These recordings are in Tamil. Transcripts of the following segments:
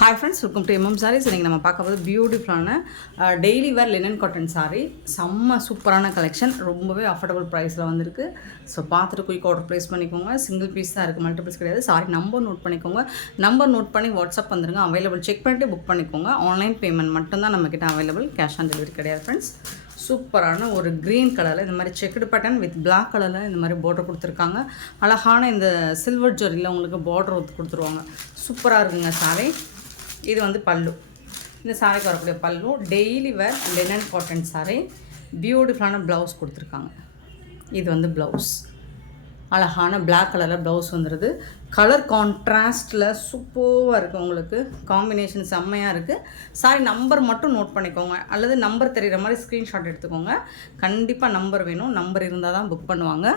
Hi friends, welcome to MM Sarees. இன்னைக்கு நம்ம பார்க்க போகிறது பியூட்டிஃபுல்லான டெய்லி வேர் லினன் காட்டன் சாரீ. செம்ம சூப்பரான கலெக்ஷன், ரொம்பவே அஃபோர்டபுள் ப்ரைஸில் வந்திருக்கு. ஸோ பார்த்துட்டு குயிக் ஆர்டர் ப்ளேஸ் பண்ணிக்கோங்க. சிங்கிள் பீஸ் தான் இருக்குது, மல்டிபிள்ஸ் கிடையாது. சாரி நம்பர் நோட் பண்ணிக்கோங்க. நம்பர் நோட் பண்ணி வாட்ஸ்அப் வந்துருங்க. அவைலபிள் செக் பண்ணிட்டு புக் பண்ணிக்கோங்க. ஆன்லைன் பேமெண்ட் மட்டும்தான் நம்மக்கிட்ட அவைலபிள், கேஷ் ஆன் டெலிவரி கிடையாது ஃப்ரெண்ட்ஸ். சூப்பரான ஒரு க்ரீன் கலரில் இந்த மாதிரி செக்குடு பேட்டர்ன் வித் பிளாக் கலரில் இந்த மாதிரி பார்டர் கொடுத்துருக்காங்க. அழகான இந்த சில்வர் ஜரியில் உங்களுக்கு பார்டர் கொடுத்துருவாங்க. சூப்பராக இருக்குங்க சாரீ. இது வந்து பல்லு, இந்த சாரிக்கு வரக்கூடிய பல்லு. டெய்லி வேர் லினன் காட்டன் சாரீ. பியூட்டிஃபுல்லான ப்ளவுஸ் கொடுத்துருக்காங்க. இது வந்து ப்ளவுஸ், அழகான பிளாக் கலரில் ப்ளவுஸ் வந்துடுது. கலர் கான்ட்ராஸ்டில் சூப்பராக இருக்குது, உங்களுக்கு காம்பினேஷன் செம்மையாக இருக்குது. சாரி நம்பர் மட்டும் நோட் பண்ணிக்கோங்க, அல்லது நம்பர் தெரிகிற மாதிரி ஸ்க்ரீன்ஷாட் எடுத்துக்கோங்க. கண்டிப்பாக நம்பர் வேணும், நம்பர் இருந்தால் தான் புக் பண்ணுவாங்க.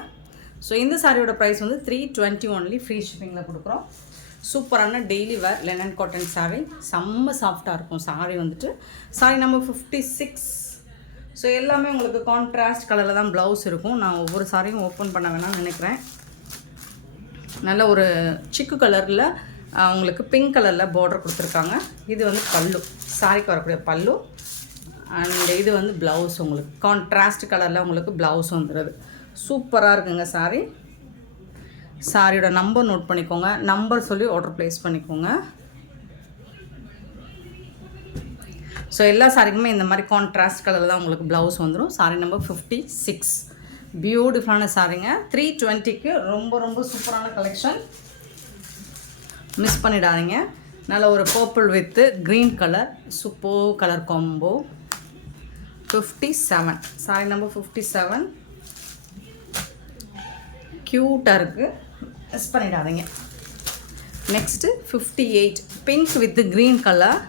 ஸோ இந்த சாரியோட ப்ரைஸ் வந்து 320 ஒன்லி, ஃப்ரீ ஷிப்பிங்கில் கொடுக்குறோம். சூப்பரான டெய்லி வேர் லெனன் காட்டன் சாரீ, செம்ம சாஃப்டாக இருக்கும் சாரீ வந்துட்டு. சாரீ நம்பர் 56. ஸோ எல்லாமே உங்களுக்கு கான்ட்ராஸ்ட் கலரில் தான் ப்ளவுஸ் இருக்கும். நான் ஒவ்வொரு சாரியும் ஓப்பன் பண்ண வேணாம்னு நினைக்கிறேன். நல்ல ஒரு சிக்கு கலரில் உங்களுக்கு பிங்க் கலரில் பார்டர் கொடுத்துருக்காங்க. இது வந்து பல்லு, சாரிக்கு வரக்கூடிய பல்லு. அண்ட் இது வந்து ப்ளவுஸ், உங்களுக்கு கான்ட்ராஸ்ட் கலரில் உங்களுக்கு ப்ளவுஸ் வந்துடுது. சூப்பராக இருக்குங்க சாரீ. சாரியோட நம்பர் நோட் பண்ணிக்கோங்க, நம்பர் சொல்லி ஆர்டர் ப்ளேஸ் பண்ணிக்கோங்க. ஸோ எல்லா சாரிக்குமே இந்த மாதிரி கான்ட்ராஸ்ட் கலரில் தான் உங்களுக்கு ப்ளவுஸ் வந்துடும். Sorry number 56. பியூட்டிஃபுல்லான சாரிங்க. 320க்கு ரொம்ப ரொம்ப சூப்பரான கலெக்ஷன், மிஸ் பண்ணிடாதீங்க. நல்ல ஒரு purple with green colour, super colour combo. 57, sorry number 57. க்யூட்டாக இருக்குது, மிஸ் பண்ணிடாதீங்க. Next 58, pink with green colour.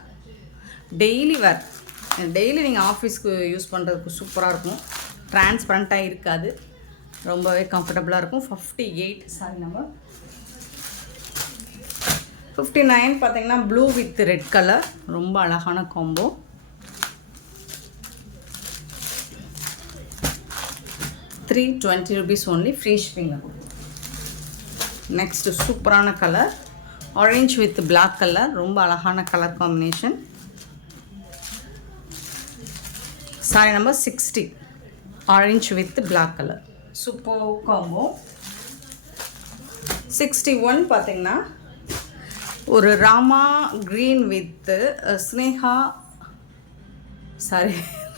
Daily where, daily நீங்கள் ஆஃபீஸ்க்கு யூஸ் பண்ணுறதுக்கு சூப்பராக இருக்கும். டிரான்ஸ்பரண்ட்டாக இருக்காது, ரொம்பவே கம்ஃபர்டபுளாக இருக்கும். 58, சாரி நம்பர் 59 பார்த்தீங்கன்னா ப்ளூ வித் ரெட் கலர், ரொம்ப அழகான காம்போ. ₹320 ஒன்லி, ஃப்ரீ ஷிப்பிங்கில். நெக்ஸ்ட்டு சூப்பரான colour, orange with black colour, ரொம்ப அழகான colour combination. Sari number 60, orange with black colour, super combo. 61 பார்த்தீங்கன்னா ஒரு ராமா க்ரீன் வித்து ஸ்னேகா, சாரி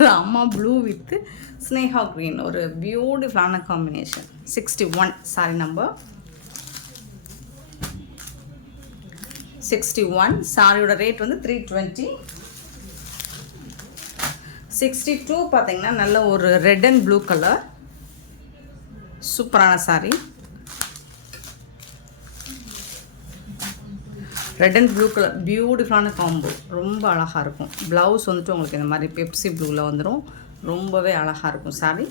ராமா ப்ளூ வித்து ஸ்னேகா க்ரீன், ஒரு பியூட்டிஃபுல்லான காம்பினேஷன். 61, sorry number 61. சாரியோட ரேட் வந்து 320. 62 பார்த்தீங்கன்னா நல்ல ஒரு ரெட் அண்ட் ப்ளூ கலர், சூப்பரான sorry. Red and blue colour, பியூட்டிஃபுல்லான காம்போ, ரொம்ப அழகாக இருக்கும். ப்ளவுஸ் வந்துட்டு உங்களுக்கு இந்த மாதிரி பெப்சி ப்ளூவில் வந்துடும், ரொம்பவே அழகாக இருக்கும் சாரி.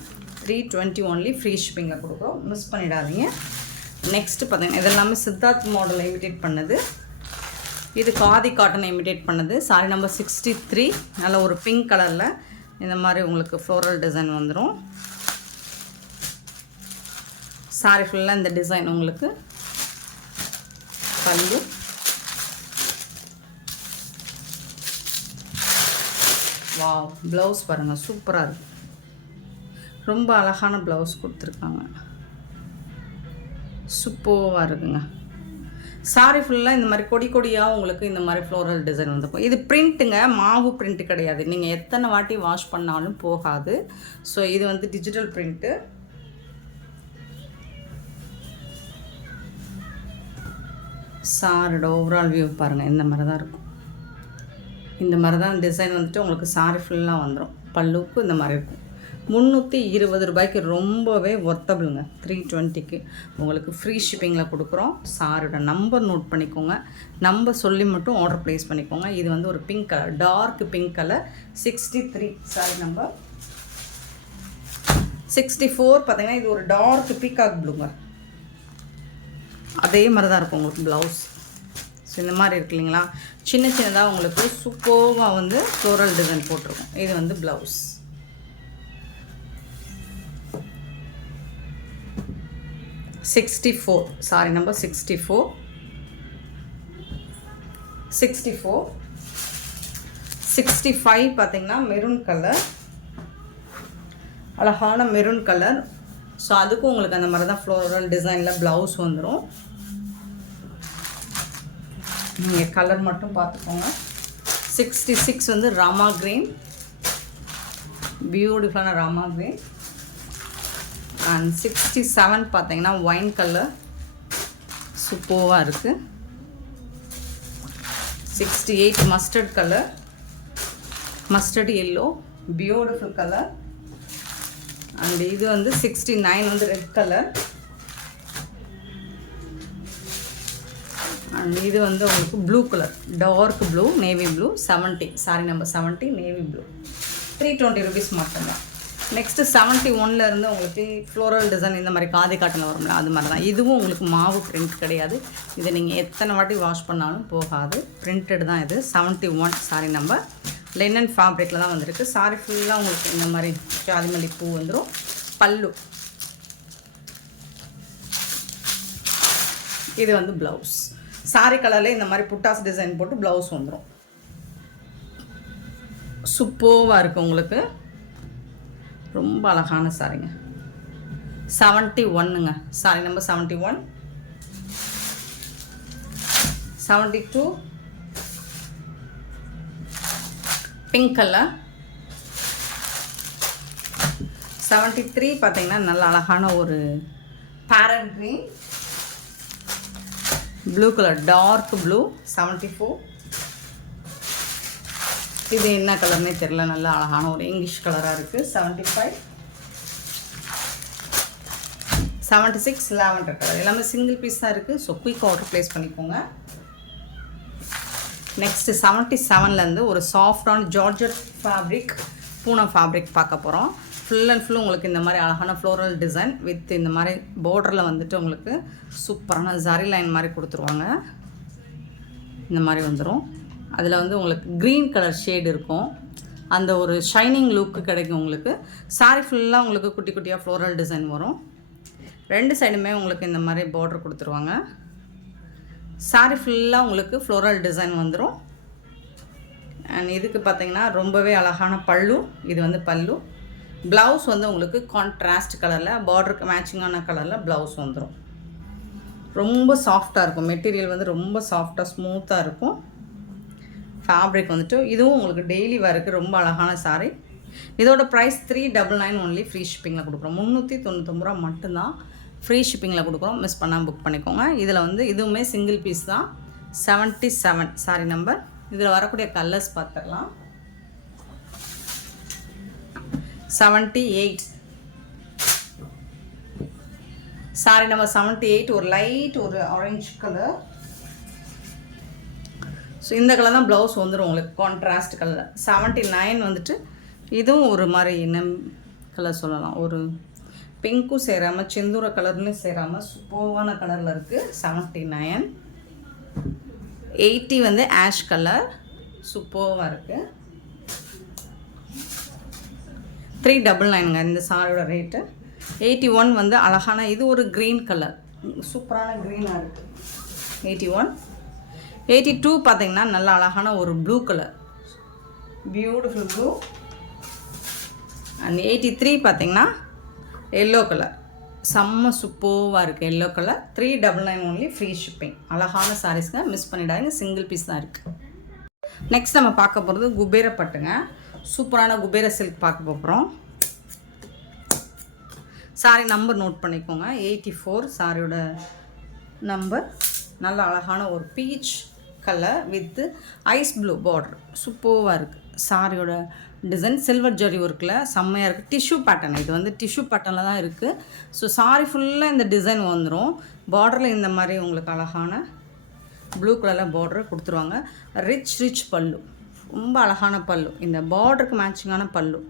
320 ஒன்லி, ஃப்ரீ ஷிப்பிங்கில் கொடுக்குறோம், மிஸ் பண்ணிடாதீங்க. நெக்ஸ்ட்டு பார்த்தீங்கன்னா இதெல்லாமே சித்தார்த் மாடலை இமிட்டேட் பண்ணது. இது காதி காட்டனை இமிட்டேட் பண்ணது. சாரி நம்பர் 63, நல்ல ஒரு பிங்க் கலரில் இந்த மாதிரி உங்களுக்கு ஃப்ளோரல் டிசைன் வந்துடும். சாரி ஃபுல்லாக இந்த டிசைன் உங்களுக்கு பல்லு. வாவ், ப்ளவுஸ் பாருங்கள், சூப்பராக இருக்குது, ரொம்ப அழகான ப்ளவுஸ் கொடுத்துருக்காங்க, சூப்பராக இருக்குங்க. சாரி ஃபுல்லாக இந்த மாதிரி கொடி கொடியாக உங்களுக்கு இந்த மாதிரி ஃப்ளோரல் டிசைன் வந்துருக்கும். இது பிரிண்ட்டுங்க, மாவு பிரிண்ட்டு கிடையாது, நீங்கள் எத்தனை வாட்டி வாஷ் பண்ணாலும் போகாது. ஸோ இது வந்து டிஜிட்டல் பிரிண்ட்டு. சாரோட ஓவரால் வியூ பாருங்கள், இந்த மாதிரி தான் இருக்கும். இந்த மாதிரி தான் டிசைன் வந்துட்டு உங்களுக்கு சாரி ஃபுல்லாக வந்துடும். பல்லுக்கு இந்த மாதிரி இருக்கும். ₹320 ரொம்பவே ஒர்த்தபிளுங்க. 320க்கு உங்களுக்கு ஃப்ரீ ஷிப்பிங்கில் கொடுக்குறோம். சாரோட நம்பர் நோட் பண்ணிக்கோங்க, நம்பர் சொல்லி மட்டும் ஆர்டர் ப்ளேஸ் பண்ணிக்கோங்க. இது வந்து ஒரு pink colour, dark pink colour. 63, sari number 64 பார்த்தீங்கன்னா இது ஒரு டார்க் பீகாக் ப்ளூங்க, அதே மாதிரி தான் இருக்கும் உங்களுக்கு ப்ளவுஸ். ஸோ இந்த மாதிரி இருக்கு இல்லைங்களா, சின்ன சின்னதாக உங்களுக்கு சூப்பராக வந்து ஃப்ளோரல் டிசைன் போட்டிருக்கும். இது வந்து ப்ளவுஸ். 64, sorry number 64. 64 65 பார்த்தீங்கன்னா மெரூன் கலர், அழகான மெரூன் கலர். ஸோ அதுக்கும் உங்களுக்கு அந்த மாதிரி தான் ஃப்ளோரல் டிசைனில் ப்ளவுஸ் வந்துடும். நீங்கள் கலர் மட்டும் பார்த்துக்கோங்க. 66 வந்து ராமா க்ரீன், பியூட்டிஃபுல்லான ராமா க்ரீன். அண்ட் 67 பார்த்தீங்கன்னா ஒயின் கலர், சூப்பராக இருக்குது. 68 mustard colour, mustard yellow, beautiful colour. And இது வந்து 69 வந்து ரெட் கலர். அண்ட் இது வந்து உங்களுக்கு blue colour, dark blue, navy blue. 70 sari number 70 navy blue. 320 rupees மட்டும்தான். நெக்ஸ்ட்டு 71 இருந்து உங்களுக்கு ஃப்ளோரல் டிசைன் இந்த மாதிரி காதி காட்டில் வரும்ல, அது மாதிரி தான். இதுவும் உங்களுக்கு மாவு பிரிண்ட் கிடையாது. இதை நீங்கள் எத்தனை வாட்டி வாஷ் பண்ணாலும் போகாது, பிரிண்டட் தான் இது. 71 சாரி நம்பர் லினன் ஃபேப்ரிக்கில் தான் வந்திருக்கு. சாரி ஃபுல்லாக உங்களுக்கு இந்த மாதிரி ஜாதிமல்லி பூ வந்துடும். பல்லு, இது வந்து ப்ளவுஸ். சாரி கலரில் இந்த மாதிரி புட்டாஸ் டிசைன் போட்டு ப்ளவுஸ் வந்துடும். சூப்பராக இருக்குது உங்களுக்கு, ரொம்ப அழகான சாரிங்க. 71ங்க சாரி நம்பர் 71. 72 pink colour. 73 பார்த்தீங்கன்னா நல்ல அழகான ஒரு parrot green, blue colour, dark blue. 74 இது என்ன கலர்னே தெரியல, நல்ல அழகான ஒரு இங்கிலீஷ் கலராக இருக்குது. 75 76 லாவெண்டர் கலர். எல்லாமே சிங்கிள் பீஸ் தான் இருக்குது. ஸோ குயிக் ஆர்டர் ப்ளேஸ் பண்ணிக்கோங்க. நெக்ஸ்ட்டு 77லேருந்து ஒரு சாஃப்டான ஜார்ஜட் ஃபேப்ரிக், பூனம் ஃபேப்ரிக் பார்க்க போகிறோம். ஃபுல் அண்ட் ஃபுல் உங்களுக்கு இந்த மாதிரி அழகான ஃப்ளோரல் டிசைன் வித் இந்த மாதிரி பார்டரில் வந்துட்டு உங்களுக்கு சூப்பரான ஜரி லைன் மாதிரி கொடுத்துருவாங்க. இந்த மாதிரி வந்துடும். அதில் வந்து உங்களுக்கு க்ரீன் கலர் ஷேடு இருக்கும், அந்த ஒரு ஷைனிங் லுக்கு கிடைக்கும் உங்களுக்கு. சாரி ஃபுல்லாக உங்களுக்கு குட்டி குட்டியாக ஃப்ளோரல் டிசைன் வரும். ரெண்டு சைடுமே உங்களுக்கு இந்த மாதிரி பார்டர் கொடுத்துருவாங்க. சாரி ஃபுல்லாக உங்களுக்கு ஃப்ளோரல் டிசைன் வந்துடும். அண்ட் இதுக்கு பார்த்தீங்கன்னா ரொம்பவே அழகான பல்லு. இது வந்து பல்லு. ப்ளவுஸ் வந்து உங்களுக்கு கான்ட்ராஸ்ட் கலரில், பார்டருக்கு மேட்சிங்கான கலரில் ப்ளவுஸ் வந்துடும். ரொம்ப சாஃப்டாக இருக்கும். மெட்டீரியல் வந்து ரொம்ப சாஃப்டாக ஸ்மூத்தாக இருக்கும். ஃபேப்ரிக் வந்துட்டு இதுவும் உங்களுக்கு டெய்லி வேருக்கு ரொம்ப அழகான சாரி. இதோட ப்ரைஸ் 399 ஒன்லி. ஃப்ரீ ஷிப்பிங்கில் கொடுக்குறோம். 399 ரூபா மட்டும்தான் ஃப்ரீ ஷிப்பிங்கில் கொடுக்குறோம். மிஸ் பண்ணாமல் புக் பண்ணிக்கோங்க. இதில் வந்து இதுவுமே சிங்கிள் பீஸ் தான். 77 சாரி நம்பர். இதில் வரக்கூடிய கலர்ஸ் பார்த்துடலாம். 78 சாரி நம்பர் 78 ஒரு லைட் ஒரு ஆரஞ்சு கலர். ஸோ இந்த கலர் தான் ப்ளவுஸ் வந்துடும் உங்களுக்கு, கான்ட்ராஸ்ட் கலர். 79 வந்துட்டு இதுவும் ஒரு மாதிரி என்ன கலர் சொல்லலாம், ஒரு பிங்க்கும் சேராமல் செந்தூர கலர்லையும் சேராமல் சூப்பரான கலரில் இருக்குது. 79. 80 வந்து ஆஷ் கலர், சூப்பராக இருக்குது. 399ங்க இந்த சாரியோட ரேட்டு. 81 வந்து அழகான இது ஒரு க்ரீன் கலர், சூப்பரான க்ரீனாக இருக்குது. 81. 82 பார்த்தீங்கன்னா நல்ல அழகான ஒரு blue colour, beautiful blue. And 83 பார்த்தீங்கன்னா எல்லோ கலர், செம்ம சூப்பராக இருக்குது yellow colour. 399 only. Free shipping. அழகான சாரீஸ்ங்க, மிஸ் பண்ணிடாதீங்க. சிங்கிள் பீஸ் தான் இருக்குது. நெக்ஸ்ட் நம்ம பார்க்க போகிறது குபேர பட்டுங்க. சூப்பரான குபேர சில்க் பார்க்க போகிறோம். சாரி நம்பர் நோட் பண்ணிக்கோங்க. 84 சாரியோட நம்பர். நல்ல அழகான ஒரு peach colour with ice blue border, சூப்பராக இருக்குது. சாரியோட டிசைன் சில்வர் ஜரி ஒர்க்கில் செம்மையாக இருக்குது. டிஷ்யூ பேட்டர்ன், இது வந்து டிஷ்யூ பேட்டர்னில் தான் இருக்குது. ஸோ சாரி ஃபுல்லாக இந்த டிசைன் வந்துடும். பார்டரில் இந்த மாதிரி உங்களுக்கு அழகான ப்ளூ கலரில் பார்டர் கொடுத்துருவாங்க. ரிச் பல்லு, ரொம்ப அழகான பல்லு. இந்த பார்டருக்கு மேட்சிங்கான பல்லு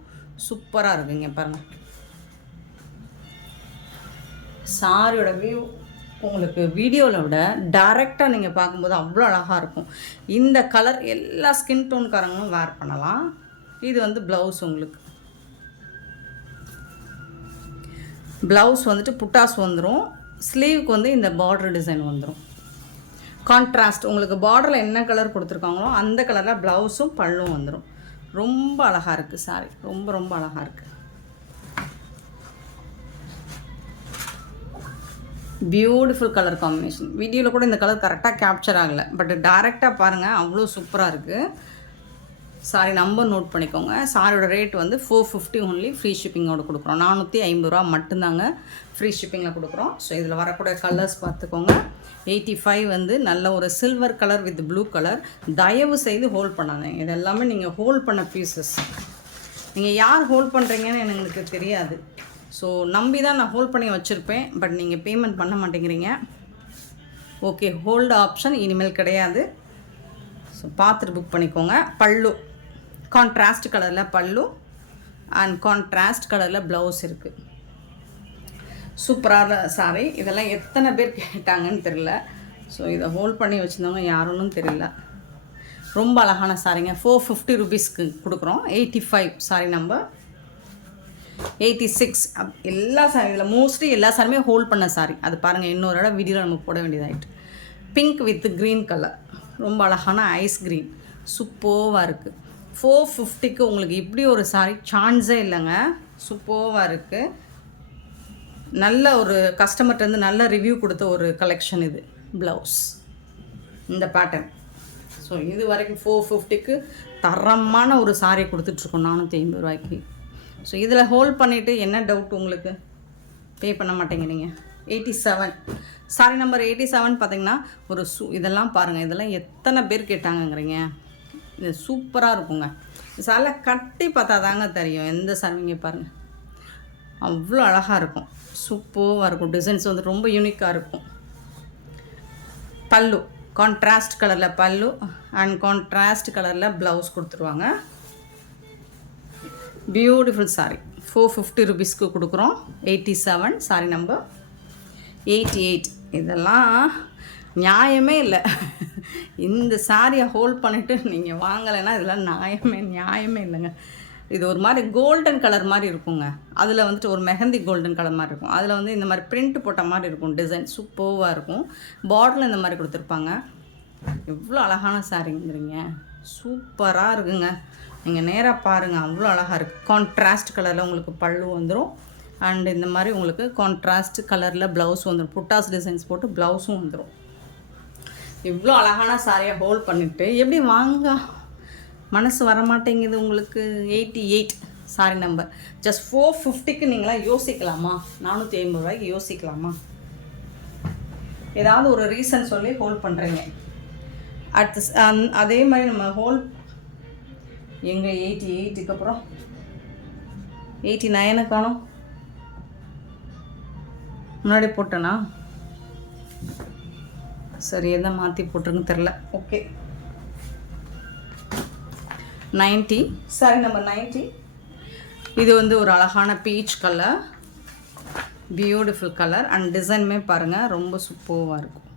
சூப்பராக இருக்குங்க. பாருங்கள் சாரியோட வியூ உங்களுக்கு வீடியோவில் விட டைரெக்டாக நீங்கள் பார்க்கும்போது அவ்வளோ அழகாக இருக்கும். இந்த கலர் எல்லா ஸ்கின் டோன்காரங்களும் வேர் பண்ணலாம். இது வந்து ப்ளவுஸ். உங்களுக்கு ப்ளவுஸ் வந்துட்டு புட்டாஸ் வந்துடும். ஸ்லீவுக்கு வந்து இந்த பார்டர் டிசைன் வந்துடும். கான்ட்ராஸ்ட் உங்களுக்கு பார்டரில் என்ன கலர் கொடுத்துருக்காங்களோ அந்த கலரில் ப்ளவுஸும் பல்லும் வந்துடும். ரொம்ப அழகாக இருக்குது சாரி, ரொம்ப ரொம்ப அழகாக இருக்குது. Beautiful colour combination. வீடியோவில் கூட இந்த கலர் கரெக்டாக கேப்சர் ஆகலை, பட் டைரெக்டாக பாருங்கள் அவ்வளோ சூப்பராக இருக்குது. சாரி நம்பர் நோட் பண்ணிக்கோங்க. சாரியோட ரேட் வந்து 450 ஒன்லி, ஃப்ரீ ஷிப்பிங்கோடு கொடுக்குறோம். 450 ரூபா மட்டும்தாங்க ஃப்ரீ ஷிப்பிங்கில் கொடுக்குறோம். ஸோ இதில் வரக்கூடிய கலர்ஸ் பார்த்துக்கோங்க. 85 வந்து நல்ல ஒரு silver colour with blue colour. தயவு செய்து ஹோல்ட் பண்ணாதீங்க, இது எல்லாமே நீங்கள் ஹோல்ட் பண்ண பீசஸ். நீங்கள் யார் ஹோல்ட் பண்ணுறீங்கன்னு எனக்கு தெரியாது. ஸோ நம்பி தான் நான் ஹோல்ட் பண்ணி வச்சுருப்பேன், பட் நீங்கள் பேமெண்ட் பண்ண மாட்டேங்கிறீங்க. ஓகே, ஹோல்டு ஆப்ஷன் இனிமேல் கிடையாது. ஸோ பார்த்துட்டு புக் பண்ணிக்கோங்க. பல்லு கான்ட்ராஸ்ட் கலரில் பல்லு அண்ட் கான்ட்ராஸ்ட் கலரில் ப்ளவுஸ் இருக்குது. சூப்பரான சாரி. இதெல்லாம் எத்தனை பேர் கேட்டாங்கன்னு தெரியல. ஸோ இதை ஹோல்ட் பண்ணி வச்சுருந்தவங்க யாருன்னு தெரியல. ரொம்ப அழகான சாரிங்க. 450 ருபீஸ்க்கு கொடுக்குறோம். 85 சாரி நம்பர் 86. எல்லா சாரி இதில் மோஸ்ட்லி எல்லா சாரியுமே ஹோல்ட் பண்ண சாரி. அது பாருங்கள், இன்னொரு இடம் வீடியோவில் நம்ம போட வேண்டியதாகிட்டு. பிங்க் வித் க்ரீன் கலர், ரொம்ப அழகான ஐஸ் க்ரீன், சூப்பர்வாக இருக்குது. 450க்கு உங்களுக்கு இப்படி ஒரு சாரி சான்ஸே இல்லைங்க. சூப்பர்வாக இருக்குது. நல்ல ஒரு கஸ்டமர்கிட்டருந்து நல்ல ரிவ்யூ கொடுத்த ஒரு கலெக்ஷன் இது. ப்ளவுஸ் இந்த பேட்டர்ன். ஸோ இது வரைக்கும் 450க்கு தரமான ஒரு சாரி கொடுத்துட்ருக்கோம் 450 ரூபாய்க்கு. ஸோ இதில் ஹோல்ட் பண்ணிவிட்டு என்ன டவுட் உங்களுக்கு? பே பண்ண மாட்டேங்கிறீங்க. 87 சாரி நம்பர் 87 பார்த்திங்கன்னா ஒரு இதெல்லாம் பாருங்கள், இதெல்லாம் எத்தனை பேர் கேட்டாங்கங்கிறீங்க. இது சூப்பராக இருக்குங்க. சாலை கட்டி பார்த்தா தாங்க தெரியும் எந்த சாரிங்க. பாருங்கள் அவ்வளோ அழகாக இருக்கும், சூப்பராக இருக்கும். டிசைன்ஸ் வந்து ரொம்ப யூனிக்காக இருக்கும். பல்லு கான்ட்ராஸ்ட் கலரில் பல்லு அண்ட் கான்ட்ராஸ்ட் கலரில் ப்ளவுஸ் கொடுத்துருவாங்க. பியூட்டிஃபுல் சாரி 450 ருபீஸ்க்கு கொடுக்குறோம். 87 சாரி நம்பர் 88. இதெல்லாம் நியாயமே இல்லை. இந்த சாரியை ஹோல்ட் பண்ணிவிட்டு நீங்கள் வாங்கலைன்னா இதெல்லாம் நியாயமே இல்லைங்க. இது ஒரு மாதிரி கோல்டன் கலர் மாதிரி இருக்குங்க. அதில் வந்துட்டு ஒரு மெஹந்தி கோல்டன் கலர் மாதிரி இருக்கும். அதில் வந்து இந்த மாதிரி பிரிண்ட் போட்ட மாதிரி இருக்கும். டிசைன் சூப்பராக இருக்கும். பார்டரில் இந்த மாதிரி கொடுத்துருப்பாங்க. எவ்வளோ அழகான சாரிங்கிறீங்க. சூப்பராக இருக்குங்க. நீங்கள் நேராக பாருங்கள், அவ்வளோ அழகாக இருக்குது. கான்ட்ராஸ்ட் கலரில் உங்களுக்கு பல்லு வந்துடும் அண்ட் இந்த மாதிரி உங்களுக்கு கான்ட்ராஸ்ட் கலரில் ப்ளவுஸ் வந்துடும். புட்டாஸ் டிசைன்ஸ் போட்டு ப்ளவுஸும் வந்துடும். இவ்வளோ அழகான சாரியை ஹோல்ட் பண்ணிவிட்டு எப்படி வாங்க மனசு வரமாட்டேங்குது உங்களுக்கு? 88 சாரி நம்பர் ஜஸ்ட் 450க்கு நீங்களாம் யோசிக்கலாமா? 450 ரூபாய்க்கு யோசிக்கலாமா? ஏதாவது ஒரு ரீசன் சொல்லி ஹோல்ட் பண்ணுறீங்க. அதே மாதிரி நம்ம ஹோல்ட் எங்கே 88க்கு அப்புறம் 89 காணோம். முன்னாடி போட்டேனா? சரி, எதை மாற்றி போட்டிருக்குன்னு தெரில. Okay, 90 sari number 90. இது வந்து ஒரு அழகான peach colour, beautiful colour and டிசைனுமே பாருங்கள் ரொம்ப சூப்பராக இருக்கும்.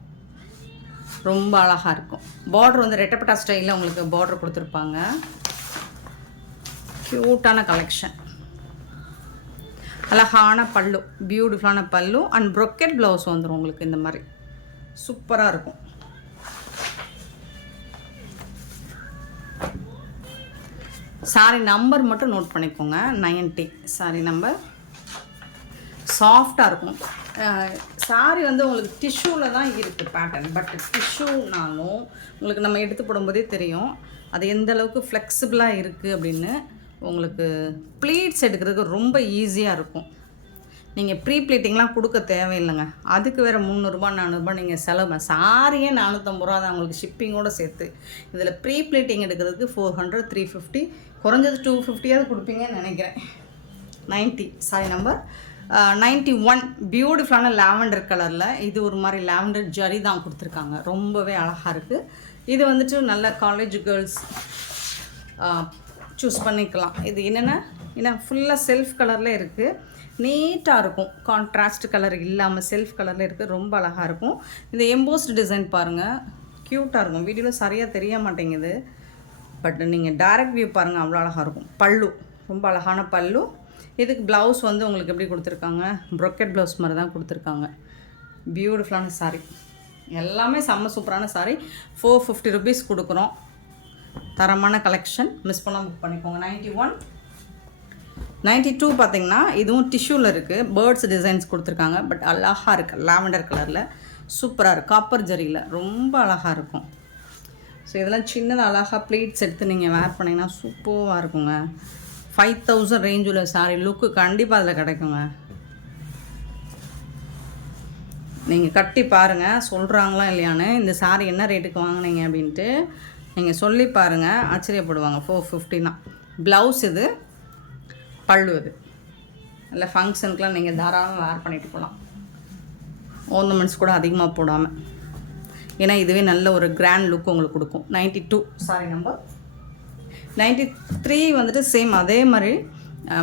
ரொம்ப அழகாக இருக்கும். பார்டர் வந்து ரெட்டப்பட்டா ஸ்டைலில் உங்களுக்கு பார்டர் கொடுத்துருப்பாங்க. க்யூட்டான கலெக்ஷன். அழகான பல்லு, பியூட்டிஃபுல்லான பல்லு அண்ட் ப்ரொக்கெட் ப்ளவுஸ் வந்துடும் உங்களுக்கு. இந்த மாதிரி சூப்பராக இருக்கும். சாரி நம்பர் மட்டும் நோட் பண்ணிக்கோங்க. 90 சாரி நம்பர். சாஃப்டாக இருக்கும். சாரி வந்து உங்களுக்கு டிஷ்யூவில் தான் இருக்குது பேட்டர்ன். பட் டிஷ்யூனாலும் உங்களுக்கு நம்ம எடுத்து போடும்போதே தெரியும் அது எந்த அளவுக்கு ஃப்ளெக்சிபிளாக இருக்குது அப்படின்னு. உங்களுக்கு ப்ளீட்ஸ் எடுக்கிறதுக்கு ரொம்ப ஈஸியாக இருக்கும். நீங்கள் ப்ரீ ப்ளீட்டிங்லாம் கொடுக்க தேவையில்லைங்க. அதுக்கு வேறு 300 400 நீங்கள் செலவு. சாரியே 450 ரூபா தான் உங்களுக்கு ஷிப்பிங்கோடு சேர்த்து. இதில் ப்ரீ ப்ளீட்டிங் எடுக்கிறதுக்கு 400 350, குறைஞ்சது 250 கொடுப்பீங்கன்னு நினைக்கிறேன். 90 சாரி நம்பர் 91 பியூட்டிஃபுல்லான லாவெண்டர் கலரில். இது ஒரு மாதிரி லாவெண்டர் ஜரி தான் கொடுத்துருக்காங்க. ரொம்பவே அழகாக இருக்குது. இது வந்துட்டு நல்ல காலேஜ் கேர்ள்ஸ் சூஸ் பண்ணிக்கலாம். இது ஏன்னா ஃபுல்லாக செல்ஃப் கலரில் இருக்குது. நீட்டாக இருக்கும். கான்ட்ராஸ்ட் கலர் இல்லாமல் செல்ஃப் கலரில் இருக்குது. ரொம்ப அழகாக இருக்கும். இந்த எம்போஸ்ட் டிசைன் பாருங்கள், க்யூட்டாக இருக்கும். வீடியோவில் சரியாக தெரிய மாட்டேங்குது, பட் நீங்கள் டைரக்ட் வியூ பாருங்கள், அவ்வளோ அழகாக இருக்கும். பல்லு ரொம்ப அழகான பல்லு. இதுக்கு ப்ளவுஸ் வந்து உங்களுக்கு எப்படி கொடுத்துருக்காங்க? ப்ரொக்கெட் ப்ளவுஸ் மாதிரி தான் கொடுத்துருக்காங்க. பியூட்டிஃபுல்லான சாரி. எல்லாமே செம்ம சூப்பரான சாரி. 450 rupees கொடுக்குறோம். தரமான கலெக்ஷன், மிஸ் பண்ணாமல் புக் பண்ணிக்கோங்க. 91, 92 பார்த்திங்கன்னா இதுவும் டிஷ்யூவில் இருக்குது. பேர்ட்ஸ் டிசைன்ஸ் கொடுத்துருக்காங்க. பட் அழகாக இருக்குது. லாவெண்டர் கலரில் சூப்பராக இருக்குது. காப்பர் ஜரியில் ரொம்ப அழகாக இருக்கும். ஸோ இதெல்லாம் சின்னதாக அழகாக ப்ளீட்ஸ் எடுத்து நீங்கள் வேர் பண்ணிங்கன்னா சூப்பராக இருக்குங்க. 5000 ரேஞ்சில் சாரி லுக்கு கண்டிப்பாக அதில் கிடைக்குங்க. நீங்கள் கட்டி பாருங்கள் சொல்கிறாங்களா இல்லையான்னு. இந்த சாரி என்ன ரேட்டுக்கு வாங்கினீங்க அப்படின்ட்டு நீங்கள் சொல்லி பாருங்கள், ஆச்சரியப்படுவாங்க. 450 தான். ப்ளவுஸ் இது, பல்லு இது. இல்லை ஃபங்க்ஷனுக்குலாம் நீங்கள் தாராளமாக வேர் பண்ணிட்டு போகலாம். ஓர்னமெண்ட்ஸ் கூட அதிகமாக போடாமல். ஏன்னா இதுவே நல்ல ஒரு கிராண்ட் லுக் உங்களுக்கு கொடுக்கும். 92 சாரி நம்பர். 93 வந்துட்டு சேம் அதே மாதிரி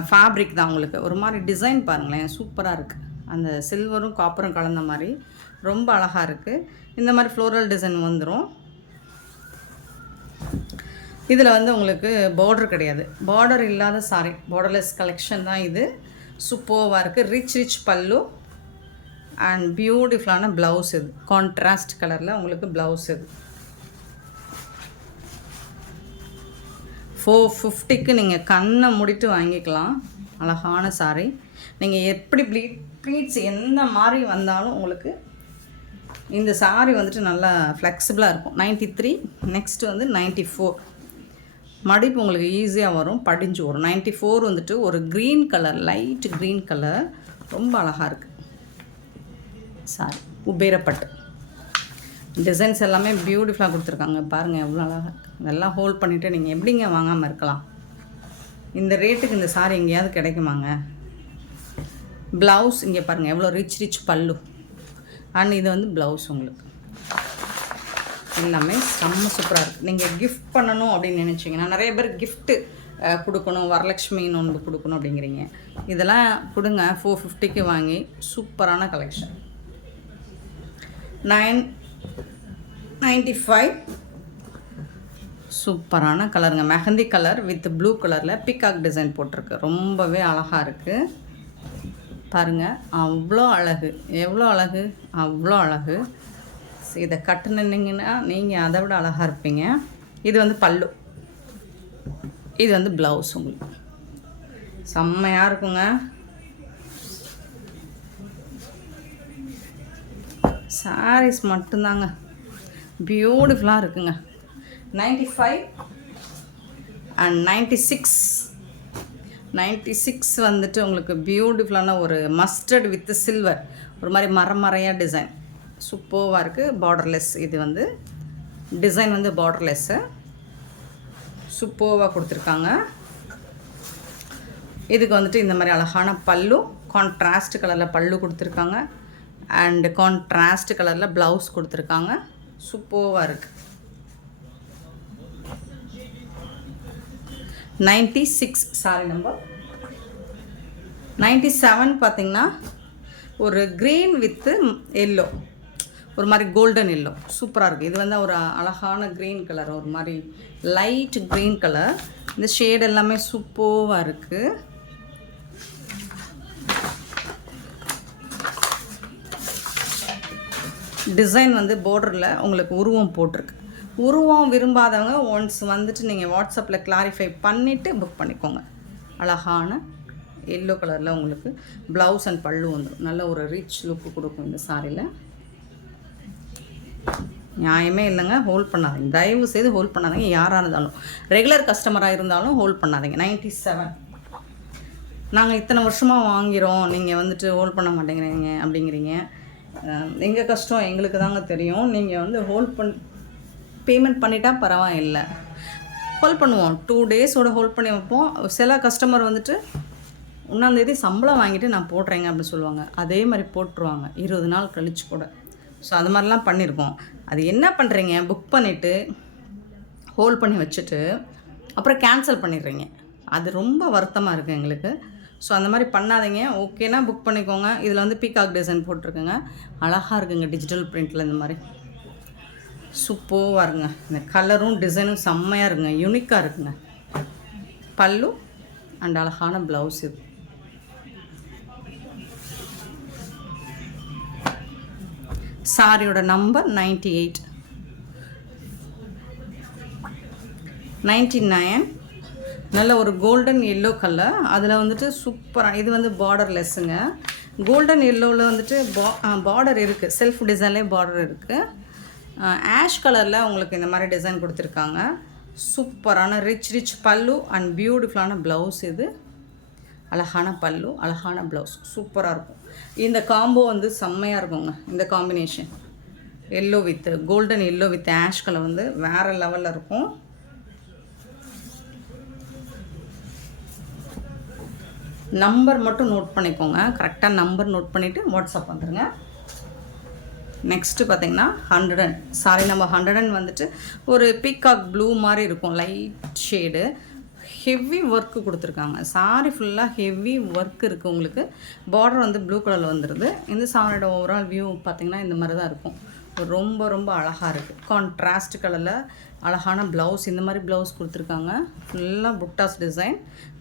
ஃபேப்ரிக் தான். உங்களுக்கு ஒரு மாதிரி டிசைன் பாருங்களேன், சூப்பராக இருக்குது. அந்த சில்வரும் காப்பரும் கலந்த மாதிரி ரொம்ப அழகாக இருக்குது. இந்த மாதிரி ஃப்ளோரல் டிசைன் வந்துடும். இதில் வந்து உங்களுக்கு பார்டர் கிடையாது. பார்டர் இல்லாத சாரி, பார்டர்லெஸ் கலெக்ஷன் தான் இது. சூப்பராக இருக்குது. ரிச் பல்லு அண்ட் பியூட்டிஃபுல்லான ப்ளவுஸ் இது. கான்ட்ராஸ்ட் கலரில் உங்களுக்கு ப்ளவுஸ் இது. 450க்கு நீங்கள் கண்ணை மூடிட்டு வாங்கிக்கலாம். அழகான சாரி. நீங்கள் எப்படி ப்ளீட்ஸ் எந்த மாதிரி வந்தாலும் உங்களுக்கு இந்த சாரி வந்துட்டு நல்லா ஃப்ளெக்சிபிளாக இருக்கும். 93. நெக்ஸ்ட்டு வந்து 94. மடிப்பு உங்களுக்கு ஈஸியாக வரும், படிஞ்சு வரும். 94 வந்துட்டு ஒரு green colour, light green colour, ரொம்ப அழகாக இருக்குது சாரி. உபேரப்பட்டு டிசைன்ஸ் எல்லாமே பியூட்டிஃபுல்லாக கொடுத்துருக்காங்க. பாருங்கள் எவ்வளோ அழகாக இருக்குது. இதெல்லாம் ஹோல்ட் பண்ணிவிட்டு நீங்கள் எப்படிங்க வாங்காமல் இருக்கலாம்? இந்த ரேட்டுக்கு இந்த சாரி எங்கேயாவது கிடைக்குமாங்க? ப்ளவுஸ் இங்கே பாருங்கள் எவ்வளோ ரிச் பல்லு. அண்ட் இது வந்து ப்ளவுஸ் உங்களுக்கு. எல்லாமே செம்ம சூப்பராக இருக்குது. நீங்கள் கிஃப்ட் பண்ணணும் அப்படின்னு நினச்சிங்கன்னா, நிறைய பேர் கிஃப்ட்டு கொடுக்கணும், வரலட்சுமி நோன்பு கொடுக்கணும் அப்படிங்கிறீங்க. இதெல்லாம் கொடுங்க. 450க்கு வாங்கி சூப்பரான கலெக்ஷன். 995 சூப்பரான கலருங்க. மெஹந்தி கலர் வித் ப்ளூ கலரில் பிகாக் டிசைன் போட்டிருக்கு. ரொம்பவே அழகாக இருக்குது பாருங்கள். அவ்வளோ அழகு, எவ்வளோ அழகு, அவ்வளோ அழகு. இதை கட்டுனீங்கன்னா நீங்கள் அதை விட அழகாக இருப்பீங்க. இது வந்து பல்லு, இது வந்து ப்ளவுஸ். உங்களுக்கு செம்மையாக இருக்குங்க. சாரீஸ் மட்டும்தாங்க பியூட்டிஃபுல்லாக இருக்குங்க. 95 அண்ட் 96. 96 வந்துட்டு உங்களுக்கு பியூட்டிஃபுல்லான ஒரு மஸ்டர்ட் வித் சில்வர், ஒரு மாதிரி மரமறையாக டிசைன் சூப்பராக இருக்குது. பார்டர்லெஸ் இது வந்து டிசைன் வந்து பார்டர்லெஸ்ஸு சூப்பராக கொடுத்துருக்காங்க. இதுக்கு வந்துட்டு இந்த மாதிரி அழகான பல்லு, கான்ட்ராஸ்ட் கலரில் பல்லு கொடுத்துருக்காங்க. அண்டு கான்ட்ராஸ்ட் கலரில் ப்ளவுஸ் கொடுத்துருக்காங்க. சூப்பராக இருக்குது. 96 சாரி நம்பர். 97 பார்த்திங்கன்னா ஒரு க்ரீன் வித்து எல்லோ, ஒரு மாதிரி கோல்டன் எல்லோ சூப்பராக இருக்குது. இது வந்து ஒரு அழகான க்ரீன் கலர், ஒரு மாதிரி லைட் க்ரீன் கலர். இந்த ஷேட் எல்லாமே சூப்பராக இருக்குது. டிசைன் வந்து பார்டரில் உங்களுக்கு உருவம் போட்டிருக்கு. உருவம் விரும்பாதவங்க ஒன்ஸ் வந்துட்டு நீங்கள் வாட்ஸ்அப்பில் கிளாரிஃபை பண்ணிவிட்டு புக் பண்ணிக்கோங்க. அழகான எல்லோ கலரில் உங்களுக்கு ப்ளவுஸ் அண்ட் பல்லு வந்துடும். நல்ல ஒரு ரிச் லுக்கு கொடுக்கும் இந்த சாரியில். நியாயமே இல்லைங்க. ஹோல்ட் பண்ணாதீங்க, தயவு செய்து ஹோல்ட் பண்ணாதீங்க. யாராக இருந்தாலும், ரெகுலர் கஸ்டமராக இருந்தாலும் ஹோல்ட் பண்ணாதீங்க. 97 நாங்கள் இத்தனை வருஷமாக வாங்கிறோம், நீங்கள் வந்துட்டு ஹோல்ட் பண்ண மாட்டேங்கிறீங்க அப்படிங்கிறீங்க. எங்கள் கஷ்டம் எங்களுக்கு தாங்க தெரியும். நீங்கள் வந்து பேமெண்ட் பண்ணிட்டா பரவாயில்லை, ஹோல்ட் பண்ணுவோம். 2 டேஸோட ஹோல்ட் பண்ணி வைப்போம். சில கஸ்டமர் வந்துட்டு 1ஆந்தேதி சம்பளம் வாங்கிட்டு நான் போடுறேங்க அப்படின்னு சொல்லுவாங்க. அதே மாதிரி போட்டுருவாங்க 20 நாள் கழிச்சு கூட. ஸோ அது மாதிரிலாம் பண்ணியிருக்கோம். அது என்ன பண்ணுறீங்க, புக் பண்ணிவிட்டு ஹோல்ட் பண்ணி வச்சுட்டு அப்புறம் கேன்சல் பண்ணிடுறீங்க. அது ரொம்ப வருத்தமாக இருக்குது எங்களுக்கு. ஸோ அந்த மாதிரி பண்ணாதீங்க. ஓகேனா புக் பண்ணிக்கோங்க. இதில் வந்து பீகாக் டிசைன் போட்டிருக்குங்க. அழகாக இருக்குங்க டிஜிட்டல் பிரிண்டில். இந்த மாதிரி சூப்பராக இருக்குங்க. இந்த கலரும் டிசைனும் செம்மையாக இருக்குங்க, யூனிக்காக இருக்குங்க. பல்லு அண்ட் அழகான ப்ளவுஸ் இது. சாரியோட நம்பர் 98, 99. நல்ல ஒரு கோல்டன் எல்லோ கலர். அதில் வந்துட்டு சூப்பராக இது வந்து பார்டர்லெஸ்ஸுங்க. கோல்டன் எல்லோவில் வந்துட்டு பார்டர் இருக்குது, செல்ஃப் டிசைன்லேயே பார்டர் இருக்குது. ஆஷ் கலரில் உங்களுக்கு இந்த மாதிரி டிசைன் கொடுத்துருக்காங்க. சூப்பரான ரிச் பல்லு அண்ட் பியூட்டிஃபுல்லான ப்ளவுஸ். இது அழகான பல்லு, அழகான ப்ளவுஸ், சூப்பராக இருக்கும். இந்த காம்போ வந்து செம்மையாக இருக்குங்க. இந்த combination yellow with golden yellow with ash colour வந்து வேறு லெவலில் இருக்கும். நம்பர் மட்டும் நோட் பண்ணிக்கோங்க, கரெக்டாக நம்பர் நோட் பண்ணிவிட்டு வாட்ஸ்அப் வந்துடுங்க. நெக்ஸ்ட்டு பார்த்திங்கன்னா 100 சாரி நம்ம 100 வந்துட்டு ஒரு பீகாக் ப்ளூ மாதிரி இருக்கும், லைட் ஷேடு. ஹெவி ஒர்க்கு கொடுத்துருக்காங்க. சாரி ஃபுல்லாக ஹெவி ஒர்க் இருக்குது உங்களுக்கு. பார்டர் வந்து ப்ளூ கலரில் வந்துடுது. இந்த சாரியோட ஓவரால் வியூ பார்த்திங்கன்னா இந்த மாதிரி தான் இருக்கும். ரொம்ப ரொம்ப அழகாக இருக்குது. கான்ட்ராஸ்ட் கலரில் அழகான ப்ளவுஸ், இந்த மாதிரி ப்ளவுஸ் கொடுத்துருக்காங்க. ஃபுல்லாக புட்டாஸ் டிசைன்.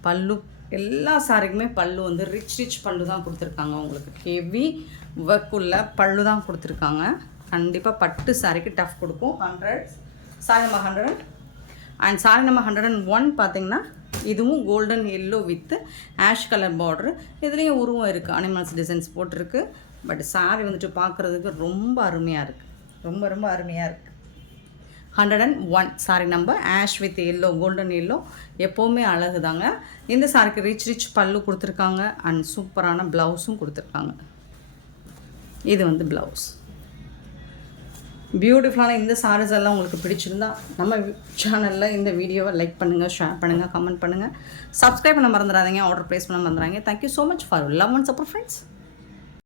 பல்லு எல்லா சாரிக்குமே பல்லு வந்து ரிச் பல்லு தான் கொடுத்துருக்காங்க உங்களுக்கு. ஹெவி ஒர்க் உள்ள பல்லு தான் கொடுத்துருக்காங்க. கண்டிப்பாக பட்டு சாரிக்கு டஃப் கொடுக்கும். 100 சாரி நம்ம 100 அண்ட் சாரி நம்ம 101 பார்த்திங்கன்னா இதுவும் golden yellow with ash colour border. இதுலேயும் உருவம் இருக்குது, அனிமல்ஸ் டிசைன்ஸ் போட்டிருக்கு. பட் சாரி வந்துட்டு பார்க்குறதுக்கு ரொம்ப அருமையாக இருக்குது, ரொம்ப ரொம்ப அருமையாக இருக்குது. 101 sorry number ash with yellow, golden yellow எப்போவுமே அழகு தாங்க. இந்த சாரிக்கு ரிச் பல்லு கொடுத்துருக்காங்க அண்ட் சூப்பரான ப்ளவுஸும் கொடுத்துருக்காங்க. இது வந்து ப்ளவுஸ். பியூட்டிஃபுல்லான இந்த சாரீஸ் எல்லாம் உங்களுக்கு பிடிச்சிருந்தா நம்ம சேனலில் இந்த வீடியோவை லைக் பண்ணுங்கள், ஷேர் பண்ணுங்கள், கமெண்ட் பண்ணுங்கள், சப்ஸ்கிரைப் பண்ண மறந்துடாதீங்க, ஆர்டர் ப்ளேஸ் பண்ண மறந்துடாதீங்க. Thank you so much for love and support friends.